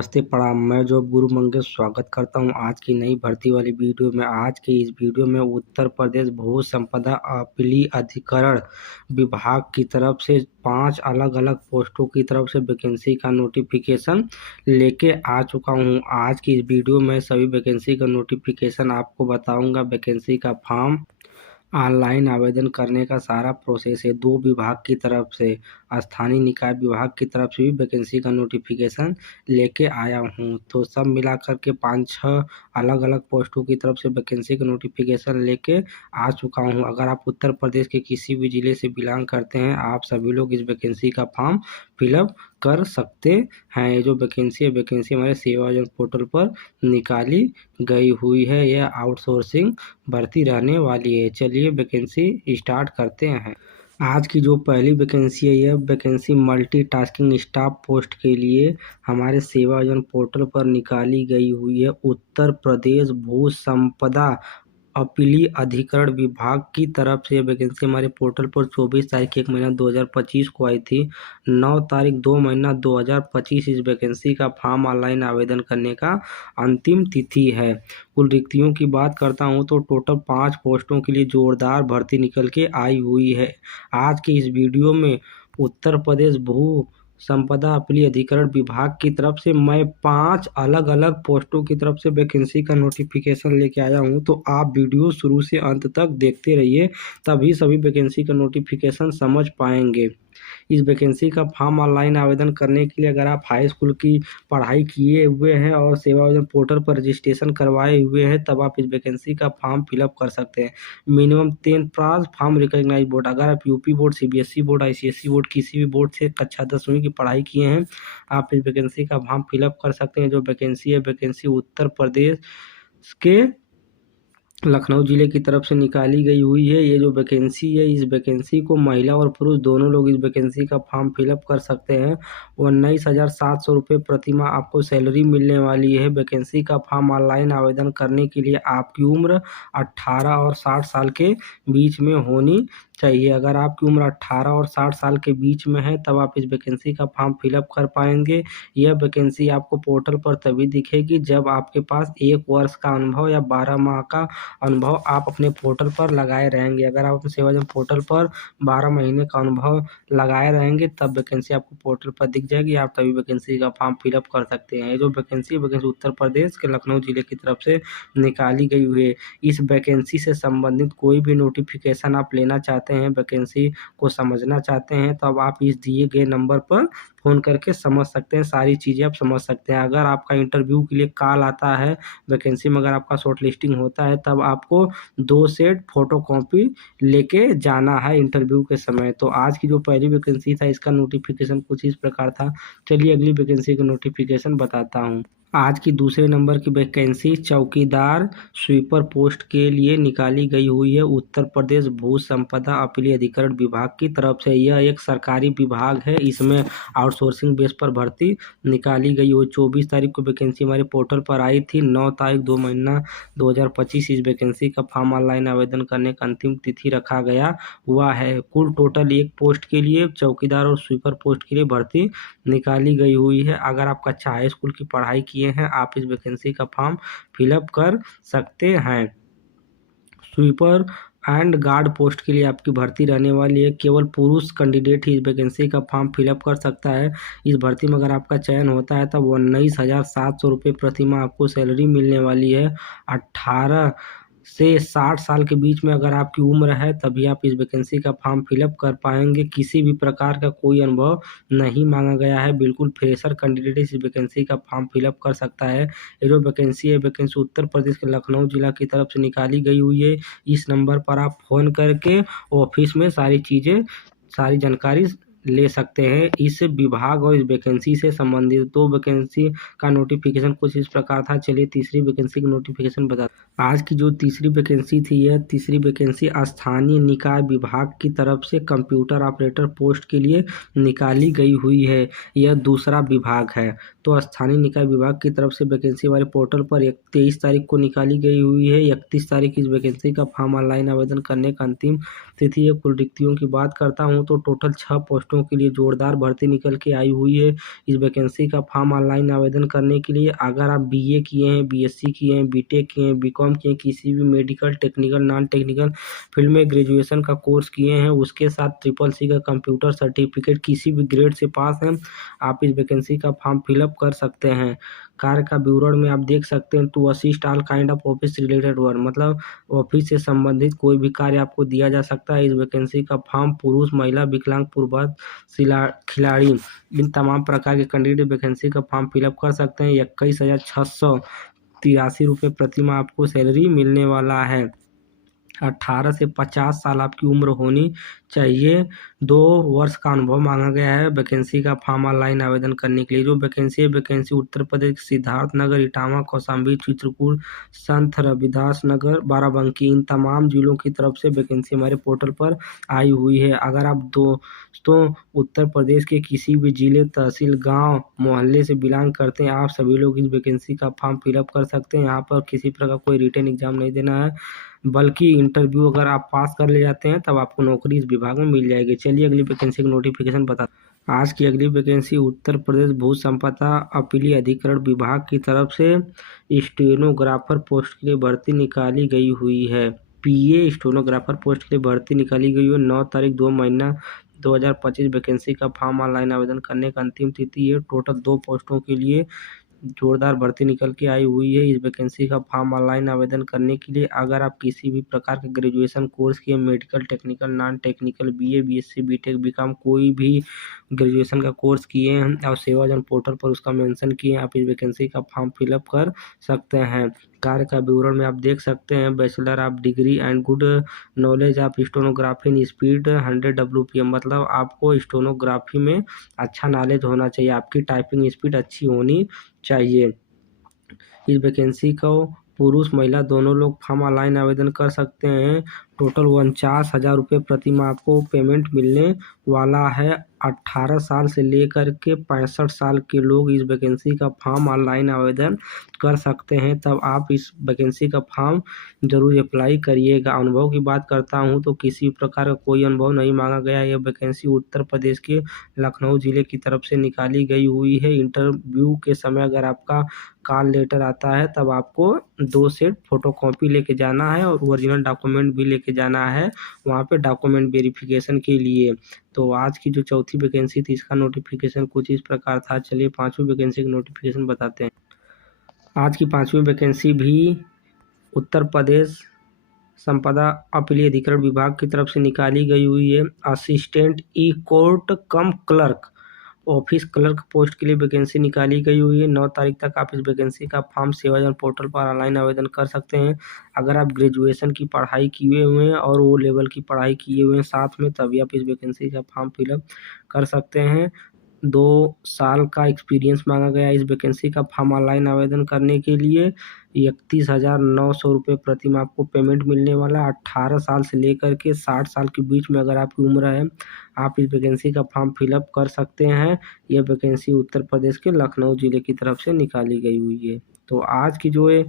नमस्ते प्रणाम। मैं जॉब गुरु मंगेश स्वागत करता हूं आज की नई भर्ती वाली वीडियो में। आज की इस वीडियो में उत्तर प्रदेश भू संपदा अपीली अधिकरण विभाग की तरफ से 5 अलग अलग पोस्टों की तरफ से वैकेंसी का नोटिफिकेशन लेके आ चुका हूं। आज की इस वीडियो में सभी वैकेंसी का नोटिफिकेशन आपको बताऊंगा। वैकेंसी का फॉर्म ऑनलाइन आवेदन करने का सारा प्रोसेस है। 2 विभाग की तरफ से, स्थानीय निकाय विभाग की तरफ से भी वैकेंसी का नोटिफिकेशन लेके आया हूं। तो सब मिलाकर के 5-6 अलग अलग पोस्टों की तरफ से वैकेंसी का नोटिफिकेशन लेके आ चुका हूं। अगर आप उत्तर प्रदेश के किसी भी ज़िले से बिलोंग करते हैं, आप सभी लोग इस वैकेंसी का फॉर्म फिलअप कर सकते हैं। ये जो वैकेंसी है, वैकेंसी हमारे सेवा योजना पोर्टल पर निकाली गई हुई है। यह आउटसोर्सिंग भर्ती रहने वाली है। चलिए वैकेंसी स्टार्ट करते हैं। आज की जो पहली वैकेंसी है, यह वैकेंसी मल्टीटास्किंग स्टाफ पोस्ट के लिए हमारे सेवा योजना पोर्टल पर निकाली गई हुई है। उत्तर प्रदेश भू संपदा अपीली अधिकरण विभाग की तरफ से वैकेंसी हमारे पोर्टल पर 24 तारीख 1 महीना 2025 को आई थी। 9 तारीख 2 महीना 2025 इस वैकेंसी का फॉर्म ऑनलाइन आवेदन करने का अंतिम तिथि है। कुल रिक्तियों की बात करता हूं तो टोटल 5 पोस्टों के लिए जोरदार भर्ती निकल के आई हुई है। आज की इस वीडियो में उत्तर प्रदेश भू संपदा अपीली अधिकरण विभाग की तरफ से मैं 5 अलग अलग पोस्टों की तरफ से वैकेंसी का नोटिफिकेशन लेके आया हूं। तो आप वीडियो शुरू से अंत तक देखते रहिए, तभी सभी वैकेंसी का नोटिफिकेशन समझ पाएंगे। इस वैकेंसी का फॉर्म ऑनलाइन आवेदन करने के लिए अगर आप हाई स्कूल की पढ़ाई किए हुए हैं और सेवा योजना पोर्टल पर रजिस्ट्रेशन करवाए हुए हैं, तब आप इस वैकेंसी का फॉर्म फिलअप कर सकते हैं। Minimum 10 pass from recognised board. अगर आप UP board, CBSE board, ICSE board, किसी भी बोर्ड से कक्षा 10वीं की पढ़ाई किए हैं, आप इस वैकेंसी का फॉर्म फिलअप कर सकते हैं। जो वैकेंसी है, वैकेंसी उत्तर प्रदेश के लखनऊ जिले की तरफ से निकाली गई हुई है। ये जो वैकेंसी है, इस वैकेंसी को महिला और पुरुष दोनों लोग इस वैकेंसी का फॉर्म फिलअप कर सकते हैं। 19,700 रुपये प्रतिमाह आपको सैलरी मिलने वाली है। वैकेंसी का फॉर्म ऑनलाइन आवेदन करने के लिए आपकी उम्र 18 और 60 साल के बीच में होनी चाहिए। अगर आपकी उम्र 18 और 60 साल के बीच में है, तब आप इस वैकेंसी का फॉर्म फिलअप कर पाएंगे। यह वैकेंसी आपको पोर्टल पर तभी दिखेगी जब आपके पास 1 वर्ष का अनुभव या 12 माह का अनुभव आप अपने पोर्टल पर लगाए रहेंगे। अगर आप अपने सेवा योजना पोर्टल पर 12 महीने का अनुभव लगाए रहेंगे, तब वैकेंसी आपको पोर्टल पर दिख जाएगी। आप तभी वैकेंसी का फॉर्म फिलअप कर सकते हैं। ये जो वैकेंसी उत्तर प्रदेश के लखनऊ जिले की तरफ से निकाली गई हुई है। इस वैकेंसी से संबंधित कोई भी नोटिफिकेशन आप लेना चाहते हैं, वैकेंसी को समझना चाहते हैं, तो अब आप इस दिए गए नंबर पर फ़ोन करके समझ सकते हैं। सारी चीज़ें आप समझ सकते हैं। अगर आपका इंटरव्यू के लिए कॉल आता है, वैकेंसी में अगर आपका शॉर्ट लिस्टिंग होता है, तब आपको 2 सेट फोटोकॉपी लेके जाना है इंटरव्यू के समय। तो आज की जो पहली वैकेंसी था, इसका नोटिफिकेशन कुछ इस प्रकार था। चलिए अगली वैकेंसी का नोटिफिकेशन बताता हूँ। आज की दूसरे नंबर की वैकेंसी चौकीदार स्वीपर पोस्ट के लिए निकाली गई हुई है। उत्तर प्रदेश भू संपदा अपीली अधिकरण विभाग की तरफ से। यह एक सरकारी विभाग है। इसमें आउटसोर्सिंग बेस पर भर्ती निकाली गई हुई। 24 तारीख को वैकेंसी हमारे पोर्टल पर आई थी। 9 तारीख 2 महीना 2025 इस वैकेंसी का फॉर्म ऑनलाइन आवेदन करने का अंतिम तिथि रखा गया हुआ है। कुल टोटल 1 पोस्ट के लिए, चौकीदार और स्वीपर पोस्ट के लिए भर्ती निकाली गई हुई है। अगर आप कक्षा हाई स्कूल की पढ़ाई किए हैं, आप इस वैकेंसी का फॉर्म फिलअप कर सकते हैं। स्वीपर एंड गार्ड पोस्ट के लिए आपकी भर्ती रहने वाली है। केवल पुरुष कैंडिडेट ही इस वैकेंसी का फॉर्म फिलअप कर सकता है। इस भर्ती में अगर आपका चयन होता है, तब 19,700 रुपये प्रतिमाह आपको सैलरी मिलने वाली है। 18 से 60 साल के बीच में अगर आपकी उम्र है, तभी आप इस वैकेंसी का फॉर्म फिलअप कर पाएंगे। किसी भी प्रकार का कोई अनुभव नहीं मांगा गया है। बिल्कुल फ्रेशर कैंडिडेट इस वैकेंसी का फॉर्म फिलअप कर सकता है। ये जो वैकेंसी है, वैकेंसी उत्तर प्रदेश के लखनऊ जिला की तरफ से निकाली गई हुई है। इस नंबर पर आप फ़ोन करके ऑफिस में सारी जानकारी ले सकते हैं। इस विभाग और इस वैकेंसी से संबंधित 2 वैकेंसी का नोटिफिकेशन कुछ इस प्रकार था। चलिए तीसरी वैकेंसी का नोटिफिकेशन बता। आज की जो तीसरी वैकेंसी थी, यह तीसरी वैकेंसी स्थानीय निकाय विभाग की तरफ से कंप्यूटर ऑपरेटर पोस्ट के लिए निकाली गई हुई है। यह दूसरा विभाग है। तो स्थानीय निकाय विभाग की तरफ से वैकेंसी वाले पोर्टल पर 23 तारीख को निकाली गई हुई है। 31 तारीख इस वैकेंसी का फॉर्म ऑनलाइन आवेदन करने का अंतिम तिथि है। कुल रिक्तियों की बात करता हूँ तो टोटल 6 पोस्टों के लिए जोरदार भर्ती निकल के आई हुई है। इस वैकेंसी का फॉर्म ऑनलाइन आवेदन करने के लिए अगर आप BA किए हैं, BSc किए हैं, BTech किए हैं, BCom किए हैं, किसी भी medical, technical, non technical field में ग्रेजुएशन का कोर्स किए हैं, उसके साथ CCC का कंप्यूटर सर्टिफिकेट किसी भी ग्रेड से पास हैं, आप इस वैकेंसी का फॉर्म फिलअप कर सकते हैं। कार्य का विवरण में आप देख सकते हैं to assist all kind of office related work, मतलब ऑफिस से संबंधित कोई भी कार्य आपको दिया जा सकता है। इस वैकेंसी का फॉर्म पुरुष, महिला, विकलांग, पूर्वज, खिलाड़ी, इन तमाम प्रकार के कैंडिडेट वैकेंसी का फॉर्म फिलअप कर सकते हैं। 21,683 रुपये प्रति माह आपको सैलरी मिलने वाला है। 18 से 50 साल आपकी उम्र होनी चाहिए। 2 वर्ष का अनुभव मांगा गया है वैकेंसी का फॉर्म ऑनलाइन आवेदन करने के लिए। जो वैकेंसी है, वैकेंसी उत्तर प्रदेश सिद्धार्थनगर, इटावा, कौशाम्बी, चित्रकूट, संत रविदास नगर, बाराबंकी, इन तमाम जिलों की तरफ से वैकेंसी हमारे पोर्टल पर आई हुई है। अगर आप दोस्तों उत्तर प्रदेश के किसी भी जिले, तहसील, गांव, मोहल्ले से बिलोंग करते हैं, आप सभी लोग इस वैकेंसी का फॉर्म फिलअप कर सकते हैं। यहाँ पर किसी प्रकार कोई रिटन एग्जाम नहीं देना है, बल्कि इंटरव्यू अगर आप पास कर ले जाते हैं तब आपको नौकरी इस विभाग में मिल जाएगी। चलिए अगली वैकेंसी का नोटिफिकेशन बता। आज की अगली वैकेंसी उत्तर प्रदेश भू संपदा अपीलीय अधिकरण विभाग की तरफ से स्टेनोग्राफर पोस्ट के लिए भर्ती निकाली गई हुई है। PA स्टेनोग्राफर पोस्ट के लिए भर्ती निकाली गई है। 9 तारीख 2 महीना 2025 वैकेंसी का फॉर्म ऑनलाइन आवेदन करने का अंतिम तिथि है। टोटल 2 पोस्टों के लिए जोरदार भर्ती निकल के आई हुई है। इस वैकेंसी का फॉर्म ऑनलाइन आवेदन करने के लिए अगर आप किसी भी प्रकार के ग्रेजुएशन कोर्स किए, medical, technical, non technical, BA, BSc, BTech, BCom, कोई भी ग्रेजुएशन का कोर्स किए हैं और सेवाजन पोर्टल पर उसका मेंशन किए हैं, आप इस वैकेंसी का फॉर्म फिलअप कर सकते हैं। कार्य का विवरण में आप देख सकते हैं bachelor of degree and good knowledge of stenography in speed 100 WPM, मतलब आपको स्टेनोग्राफी में अच्छा नॉलेज होना चाहिए, आपकी टाइपिंग स्पीड अच्छी होनी चाहिए। इस वैकेंसी को पुरुष, महिला दोनों लोग फॉर्म ऑनलाइन आवेदन कर सकते हैं। टोटल 49,000 रुपये प्रति माह आपको पेमेंट मिलने वाला है। 18 साल से लेकर के 65 साल के लोग इस वैकेंसी का फॉर्म ऑनलाइन आवेदन कर सकते हैं। तब आप इस वैकेंसी का फॉर्म जरूर अप्लाई करिएगा। अनुभव की बात करता हूं तो किसी प्रकार का कोई अनुभव नहीं मांगा गया। यह वैकेंसी उत्तर प्रदेश के लखनऊ जिले की तरफ से निकाली गई हुई है। इंटरव्यू के समय अगर आपका कॉल लेटर आता है तब आपको 2 सेट फोटोकॉपी लेके जाना है और ओरिजिनल डॉक्यूमेंट भी लेके जाना है वहाँ पे डॉक्यूमेंट वेरिफिकेशन के लिए। तो आज की जो चौथी वैकेंसी थी इसका नोटिफिकेशन कुछ इस प्रकार था। चलिए 5वीं वैकेंसी का नोटिफिकेशन बताते हैं। आज की 5वीं वैकेंसी भी उत्तर प्रदेश संपदा अपीलीय अधिकरण विभाग की तरफ से निकाली गई हुई है। असिस्टेंट ई कोर्ट कम क्लर्क ऑफिस क्लर्क पोस्ट के लिए वैकेंसी निकाली गई हुई है। 9 तारीख तक आप इस वैकेंसी का फॉर्म सेवाजन पोर्टल पर ऑनलाइन आवेदन कर सकते हैं। अगर आप ग्रेजुएशन की पढ़ाई किए हुए हैं और वो लेवल की पढ़ाई किए हुए हैं साथ में, तभी आप इस वैकेंसी का फॉर्म फिलअप कर सकते हैं। 2 साल का एक्सपीरियंस मांगा गया है इस वैकेंसी का फॉर्म ऑनलाइन आवेदन करने के लिए। 31,900 रुपये प्रति माह आपको पेमेंट मिलने वाला है। 18 साल से लेकर के 60 साल के बीच में अगर आपकी उम्र है, आप इस वैकेंसी का फॉर्म फिलअप कर सकते हैं। यह वैकेंसी उत्तर प्रदेश के लखनऊ जिले की तरफ से निकाली गई हुई है। तो आज की जो है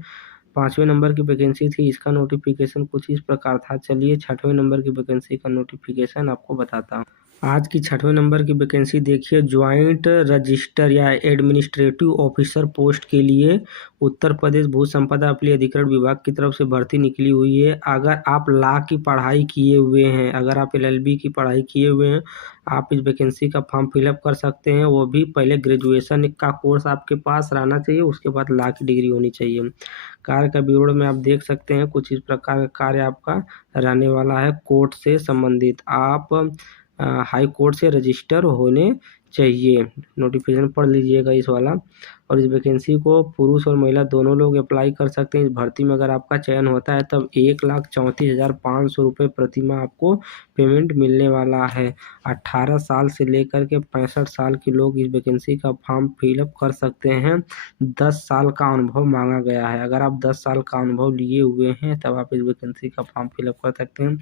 5वें नंबर की वैकेंसी थी इसका नोटिफिकेशन कुछ इस प्रकार था। चलिए 6वें नंबर की वैकेंसी का नोटिफिकेशन आपको बताता हूँ। आज की 6वें नंबर की वैकेंसी देखिए, ज्वाइंट रजिस्टर या एडमिनिस्ट्रेटिव ऑफिसर पोस्ट के लिए उत्तर प्रदेश भू संपदा अपीलीय अधिकरण विभाग की तरफ से भर्ती निकली हुई है। अगर आप लॉ की पढ़ाई किए हुए हैं, अगर आप LLB की पढ़ाई किए हुए हैं, आप इस वैकेंसी का फॉर्म फिलअप कर सकते हैं। वो भी पहले ग्रेजुएशन का कोर्स आपके पास रहना चाहिए, उसके बाद लॉ की डिग्री होनी चाहिए। कार्य का विवरण में आप देख सकते हैं कुछ इस प्रकार का कार्य आपका रहने वाला है। कोर्ट से संबंधित आप हाई कोर्ट से रजिस्टर होने चाहिए। नोटिफिकेशन पढ़ लीजिएगा इस वाला। और इस वैकेंसी को पुरुष और महिला दोनों लोग अप्लाई कर सकते हैं। इस भर्ती में अगर आपका चयन होता है तब 1,34,500 रुपये प्रति माह आपको पेमेंट मिलने वाला है। 18 साल से लेकर के 65 साल के लोग इस वैकेंसी का फॉर्म फिलअप कर सकते हैं। 10 साल का अनुभव मांगा गया है। अगर आप 10 साल का अनुभव लिए हुए हैं तब आप इस वैकेंसी का फॉर्म फिलअप कर सकते हैं।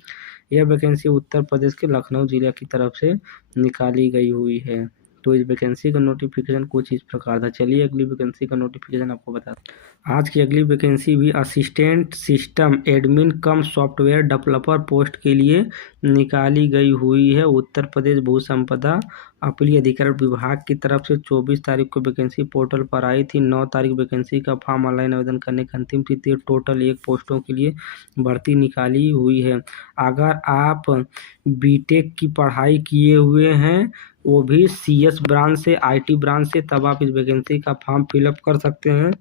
यह वैकेंसी उत्तर प्रदेश के लखनऊ जिले की तरफ से निकाली गई हुई है। तो इस वैकेंसी का नोटिफिकेशन कुछ इस प्रकार था। चलिए अगली वैकेंसी का नोटिफिकेशन आपको बताते हैं। आज की अगली वैकेंसी भी असिस्टेंट सिस्टम एडमिन कम सॉफ्टवेयर डेवलपर पोस्ट के लिए निकाली गई हुई है। उत्तर प्रदेश भू संपदा अपील अधिकरण विभाग की तरफ से 24 तारीख को वैकेंसी पोर्टल पर आई थी। 9 तारीख वैकेंसी का फॉर्म ऑनलाइन आवेदन करने की अंतिम तिथि। टोटल 1 पोस्टों के लिए भर्ती निकाली हुई है। अगर आप बीटेक की पढ़ाई किए हुए हैं, वो भी CS ब्रांच से, IT ब्रांच से, तब आप इस वैकेंसी का फॉर्म फिलअप कर सकते हैं।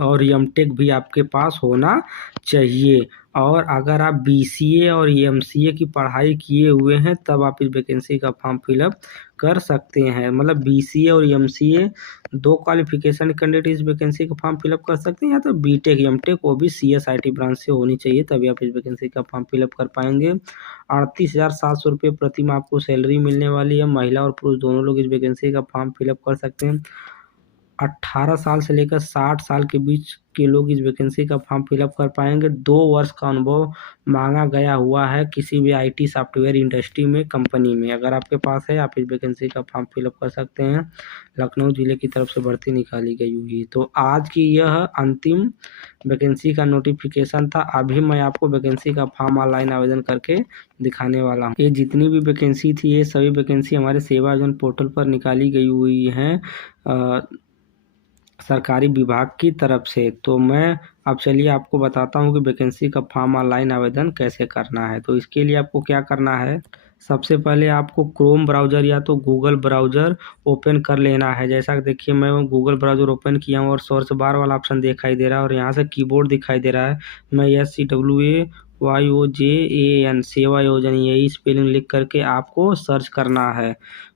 और एमटेक भी आपके पास होना चाहिए। और अगर आप BCA और MCA की पढ़ाई किए हुए हैं, तब आप इस वैकेंसी का फॉर्म फिलअप कर सकते हैं। मतलब BCA और MCA 2 क्वालिफिकेशन कैंडिडेट इस वैकेंसी का फॉर्म फिलअप कर सकते हैं, या तो बीटेक एमटेक वो भी CS IT ब्रांच से होनी चाहिए, तभी आप इस वैकेंसी का फॉर्म फिलअप कर पाएंगे। 38,700 रुपये प्रति माह आपको सैलरी मिलने वाली है। महिला और पुरुष दोनों लोग इस वैकेंसी का फॉर्म फिलअप कर सकते हैं। 18 साल से लेकर 60 साल के बीच के लोग इस वैकेंसी का फॉर्म फिलअप कर पाएंगे। 2 वर्ष का अनुभव मांगा गया हुआ है किसी भी IT सॉफ्टवेयर इंडस्ट्री में, कंपनी में। अगर आपके पास है, आप इस वैकेंसी का फॉर्म फिलअप कर सकते हैं। लखनऊ जिले की तरफ से भर्ती निकाली गई हुई है। तो आज की यह अंतिम वैकेंसी का नोटिफिकेशन था। अभी मैं आपको वैकेंसी का फॉर्म ऑनलाइन आवेदन करके दिखाने वाला हूँ। ये जितनी भी वैकेंसी थी, ये सभी वैकेंसी हमारे सेवा योजना पोर्टल पर निकाली गई हुई हैं सरकारी विभाग की तरफ से। तो मैं अब चलिए आपको बताता हूँ कि वैकेंसी का फॉर्म ऑनलाइन आवेदन कैसे करना है। तो इसके लिए आपको क्या करना है, सबसे पहले आपको क्रोम ब्राउज़र या तो गूगल ब्राउज़र ओपन कर लेना है। जैसा कि देखिए मैं गूगल ब्राउज़र ओपन किया हूँ और सर्च बार वाला ऑप्शन दिखाई दे रहा है और यहाँ से कीबोर्ड दिखाई दे रहा है। मैं SCWAYOJAN सेवा योजना, यही स्पेलिंग लिख करके आपको सर्च करना है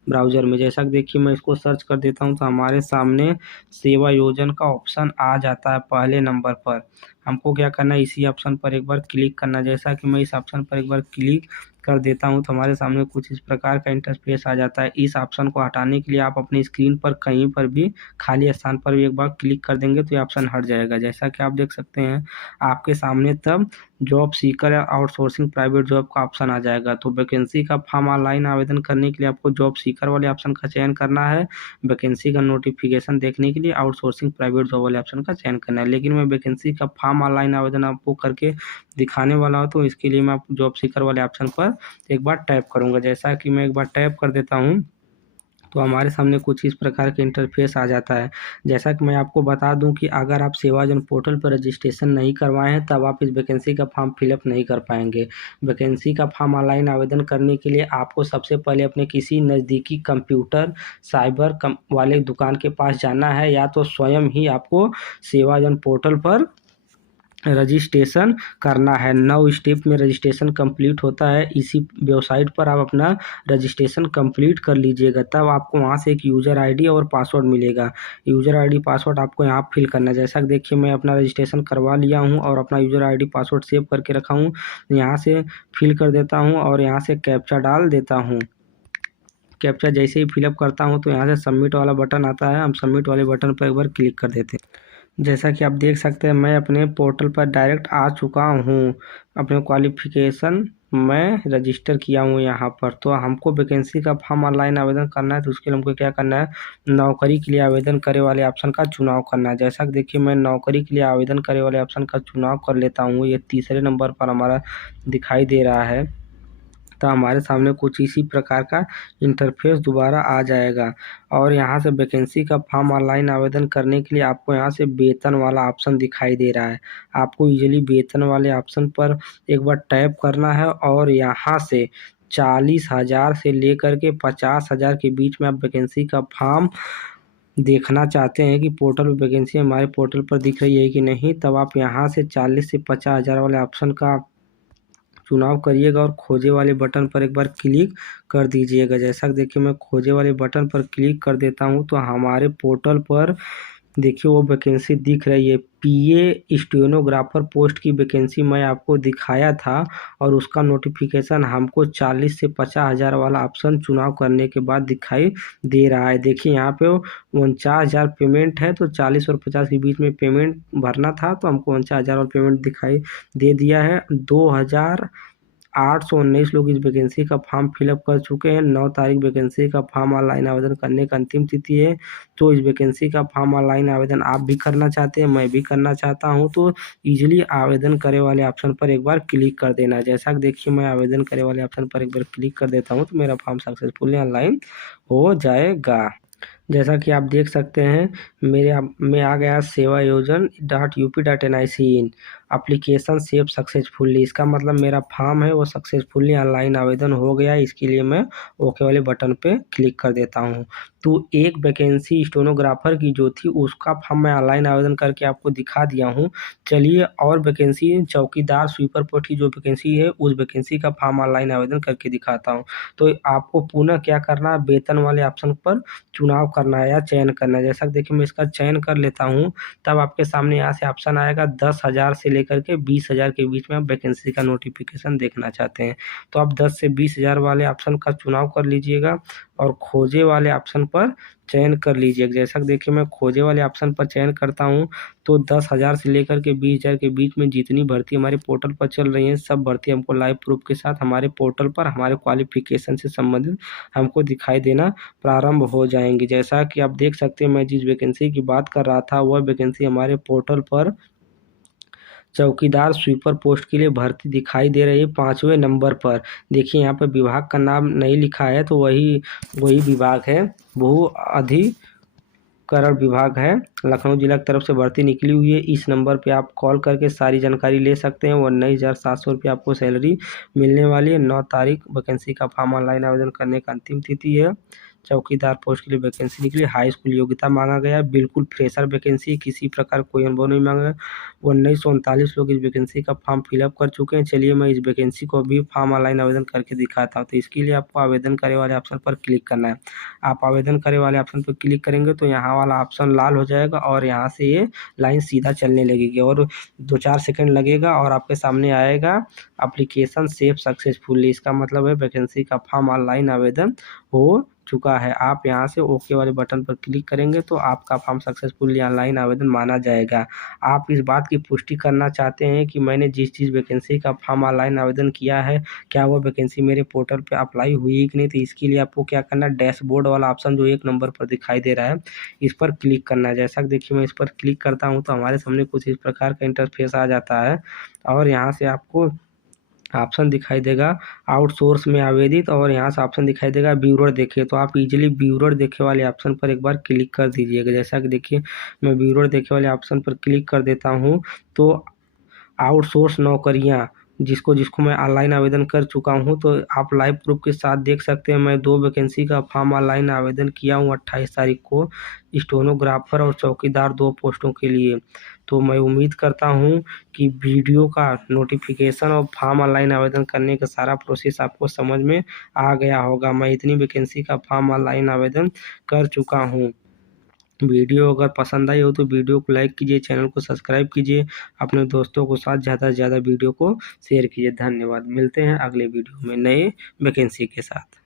ब्राउज़र में। जैसा कि देखिए मैं इसको सर्च कर देता हूँ तो हमारे सामने सेवा योजना का ऑप्शन आ जाता है पहले नंबर पर। हमको क्या करना है, इसी ऑप्शन पर एक बार क्लिक करना। जैसा कि मैं इस ऑप्शन पर एक बार क्लिक कर देता हूं तो हमारे सामने कुछ इस प्रकार का इंटरफेस आ जाता है। इस ऑप्शन को हटाने के लिए आप अपनी स्क्रीन पर कहीं पर भी खाली स्थान पर भी एक बार क्लिक कर देंगे तो ये ऑप्शन हट जाएगा। जैसा कि आप देख सकते हैं आपके सामने तब जॉब सीकर या आउटसोर्सिंग प्राइवेट जॉब का ऑप्शन आ जाएगा। तो वैकेंसी का फॉर्म ऑनलाइन आवेदन करने के लिए आपको जॉब सीकर वाले ऑप्शन का चयन करना है। वैकेंसी का नोटिफिकेशन देखने के लिए आउटसोर्सिंग प्राइवेट जॉब वाले ऑप्शन का चयन करना है। लेकिन मैं वैकेंसी का फॉर्म ऑनलाइन आवेदन आपको करके दिखाने वाला हूँ, तो इसके लिए मैं जॉब सीकर वाले ऑप्शन पर एक बार टैप करूँगा। जैसा कि मैं एक बार टैप कर देता हूँ तो हमारे सामने कुछ इस प्रकार के इंटरफेस आ जाता है। जैसा कि मैं आपको बता दूं कि अगर आप सेवा योजना पोर्टल पर रजिस्ट्रेशन नहीं करवाए हैं, तब आप इस वैकेंसी का फॉर्म फिलअप नहीं कर पाएंगे। वैकेंसी का फॉर्म ऑनलाइन आवेदन करने के लिए आपको सबसे पहले अपने किसी नज़दीकी कंप्यूटर साइबर वाले दुकान के पास जाना है, या तो स्वयं ही आपको सेवा योजना पोर्टल पर रजिस्ट्रेशन करना है। 9 स्टेप में रजिस्ट्रेशन कंप्लीट होता है। इसी वेबसाइट पर आप अपना रजिस्ट्रेशन कंप्लीट कर लीजिएगा, तब आपको वहां से एक यूज़र आईडी और पासवर्ड मिलेगा। यूज़र आईडी पासवर्ड आपको यहाँ फिल करना है। जैसा कि देखिए मैं अपना रजिस्ट्रेशन करवा लिया हूँ और अपना यूज़र आईडी पासवर्ड सेव करके रखा हूँ। यहाँ से फिल कर देता हूँ और यहाँ से कैप्चा डाल देता हूँ। कैप्चा जैसे ही फिलअप करता हूँ तो यहाँ से सबमिट वाला बटन आता है। हम सबमिट वाले बटन पर एक बार क्लिक कर देते हैं। जैसा कि आप देख सकते हैं मैं अपने पोर्टल पर डायरेक्ट आ चुका हूँ। अपने क्वालिफिकेशन मैं रजिस्टर किया हूँ यहाँ पर। तो हमको वैकेंसी का फॉर्म ऑनलाइन आवेदन करना है, तो उसके लिए हमको क्या करना है, नौकरी के लिए आवेदन करे वाले ऑप्शन का चुनाव करना है। जैसा कि देखिए मैं नौकरी के लिए आवेदन करे वाले ऑप्शन का चुनाव कर लेता हूँ। ये तीसरे नंबर पर हमारा दिखाई दे रहा है। तो हमारे सामने कुछ इसी प्रकार का इंटरफेस दोबारा आ जाएगा और यहाँ से वैकेंसी का फॉर्म ऑनलाइन आवेदन करने के लिए आपको यहाँ से वेतन वाला ऑप्शन दिखाई दे रहा है। आपको यूजुअली वेतन वाले ऑप्शन पर एक बार टैप करना है और यहाँ से 40,000 से लेकर के 50,000 के बीच में आप वैकेंसी का फॉर्म देखना चाहते हैं कि पोर्टल पर वैकेंसी हमारे पोर्टल पर दिख रही है कि नहीं, तब आप यहाँ से 40 से 50,000 वाले ऑप्शन का चुनाव करिएगा और खोजे वाले बटन पर एक बार क्लिक कर दीजिएगा। जैसा कि देखिए मैं खोजे वाले बटन पर क्लिक कर देता हूं तो हमारे पोर्टल पर देखिए वो वैकेंसी दिख रही है। PA स्टेनोग्राफर पोस्ट की वैकेंसी मैं आपको दिखाया था और उसका नोटिफिकेशन हमको 40 से 50,000 वाला ऑप्शन चुनाव करने के बाद दिखाई दे रहा है। देखिए यहाँ पे 49,000 पेमेंट है, तो 40 और 50 के बीच में पेमेंट भरना था, तो हमको 49,000 वाला पेमेंट दिखाई दे दिया है। 819 लोग इस वैकेंसी का फॉर्म फिलअप कर चुके हैं। 9 तारीख वैकेंसी का फॉर्म ऑनलाइन आवेदन करने का अंतिम तिथि है। तो इस वैकेंसी का फॉर्म ऑनलाइन आवेदन आप भी करना चाहते हैं, मैं भी करना चाहता हूं, तो ईजिली आवेदन करे वाले ऑप्शन पर एक बार क्लिक कर देना। जैसा कि देखिए मैं आवेदन करे वाले ऑप्शन पर एक बार क्लिक कर देता हूँ तो मेरा फॉर्म सक्सेसफुली ऑनलाइन हो जाएगा। जैसा कि आप देख सकते हैं मेरे में आ गया sevayojan.up.nic इन एप्लीकेशन सेव सक्सेसफुली। इसका मतलब मेरा फॉर्म है वो सक्सेसफुली ऑनलाइन आवेदन हो गया। इसके लिए मैं ओके वाले बटन पे क्लिक कर देता हूँ। तो एक वैकेंसी स्टेनोग्राफर की जो थी उसका फॉर्म मैं ऑनलाइन आवेदन करके आपको दिखा दिया हूँ। चलिए और वैकेंसी चौकीदार स्वीपर पोस्ट की जो वैकेंसी है उस वैकेंसी का फॉर्म ऑनलाइन आवेदन करके दिखाता हूँ। तो आपको पुनः क्या करना है, वेतन वाले ऑप्शन पर चुनाव करना है या चयन करना है। जैसा कि देखिए मैं इसका चयन कर लेता हूँ, तब आपके सामने यहाँ से ऑप्शन आएगा 10,000 से लेकर के 20,000 के बीच में आप वैकेंसी का नोटिफिकेशन देखना चाहते हैं तो आप 10 से 20,000 वाले ऑप्शन का चुनाव कर लीजिएगा और खोजे वाले ऑप्शन पर चयन कर लीजिएगा। जैसा कि देखिए मैं खोजे वाले ऑप्शन पर चयन करता हूँ तो 10,000 से लेकर के 20,000 के बीच में जितनी भर्ती हमारे पोर्टल पर चल रही है सब भर्ती हमको लाइव प्रूफ के साथ हमारे पोर्टल पर हमारे क्वालिफिकेशन से संबंधित हमको दिखाई देना प्रारंभ हो जाएंगी। जैसा कि आप देख सकते हैं मैं जिस वैकेंसी की बात कर रहा था वह वैकेंसी हमारे पोर्टल पर चौकीदार स्वीपर पोस्ट के लिए भर्ती दिखाई दे रही है 5वें नंबर पर। देखिए यहाँ पर विभाग का नाम नहीं लिखा है तो वही विभाग है, बहु अधिकरण विभाग है, लखनऊ जिला की तरफ से भर्ती निकली हुई है। इस नंबर पे आप कॉल करके सारी जानकारी ले सकते हैं। 19,700 रुपये आपको सैलरी मिलने वाली है। 9 तारीख वैकेंसी का फॉर्म ऑनलाइन आवेदन करने का अंतिम तिथि है। चौकीदार पोस्ट के लिए वैकेंसी निकली, हाई स्कूल योग्यता मांगा गया है, बिल्कुल फ्रेशर वैकेंसी, किसी प्रकार कोई अनुभव नहीं मांगा गया। 1939 लोग इस वैकेंसी का फॉर्म फिलअप कर चुके हैं। चलिए मैं इस वैकेंसी को भी फॉर्म ऑनलाइन आवेदन करके दिखाता हूँ। तो इसके लिए आपको आवेदन करे वाले ऑप्शन पर क्लिक करना है। आप आवेदन करे वाले ऑप्शन पर क्लिक करेंगे तो यहाँ वाला ऑप्शन लाल हो जाएगा और यहाँ से ये लाइन सीधा चलने लगेगी और 2-4 सेकंड लगेगा और आपके सामने आएगा एप्लीकेशन सेव सक्सेसफुली। इसका मतलब है वैकेंसी का फॉर्म ऑनलाइन आवेदन हो चुका है। आप यहाँ से ओके वाले बटन पर क्लिक करेंगे तो आपका फॉर्म सक्सेसफुली ऑनलाइन आवेदन माना जाएगा। आप इस बात की पुष्टि करना चाहते हैं कि मैंने जिस वैकेंसी का फॉर्म ऑनलाइन आवेदन किया है क्या वो वैकेंसी मेरे पोर्टल पे अप्लाई हुई है कि नहीं, तो इसके लिए आपको क्या करना है, डैशबोर्ड वाला ऑप्शन जो 1 नंबर पर दिखाई दे रहा है इस पर क्लिक करना है। जैसा कि देखिए मैं इस पर क्लिक करता हूँ तो हमारे सामने कुछ इस प्रकार का इंटरफेस आ जाता है और यहाँ से आपको ऑप्शन दिखाई देगा आउटसोर्स में आवेदित और यहाँ से ऑप्शन दिखाई देगा व्यूअर देखे। तो आप इजीली व्यूअर देखे वाले ऑप्शन पर एक बार क्लिक कर दीजिएगा। जैसा कि देखिए मैं व्यूअर देखे वाले ऑप्शन पर क्लिक कर देता हूँ तो आउटसोर्स नौकरियाँ जिसको मैं ऑनलाइन आवेदन कर चुका हूँ तो आप लाइव प्रूफ के साथ देख सकते हैं मैं 2 वैकेंसी का फॉर्म ऑनलाइन आवेदन किया हूँ 28 तारीख को, स्टेनोग्राफर और चौकीदार 2 पोस्टों के लिए। तो मैं उम्मीद करता हूँ कि वीडियो का नोटिफिकेशन और फॉर्म ऑनलाइन आवेदन करने का सारा प्रोसेस आपको समझ में आ गया होगा। मैं इतनी वैकेंसी का फॉर्म ऑनलाइन आवेदन कर चुका हूँ। वीडियो अगर पसंद आई हो तो वीडियो को लाइक कीजिए, चैनल को सब्सक्राइब कीजिए, अपने दोस्तों के साथ ज़्यादा से ज़्यादा वीडियो को शेयर कीजिए। धन्यवाद। मिलते हैं अगले वीडियो में नए वैकेंसी के साथ।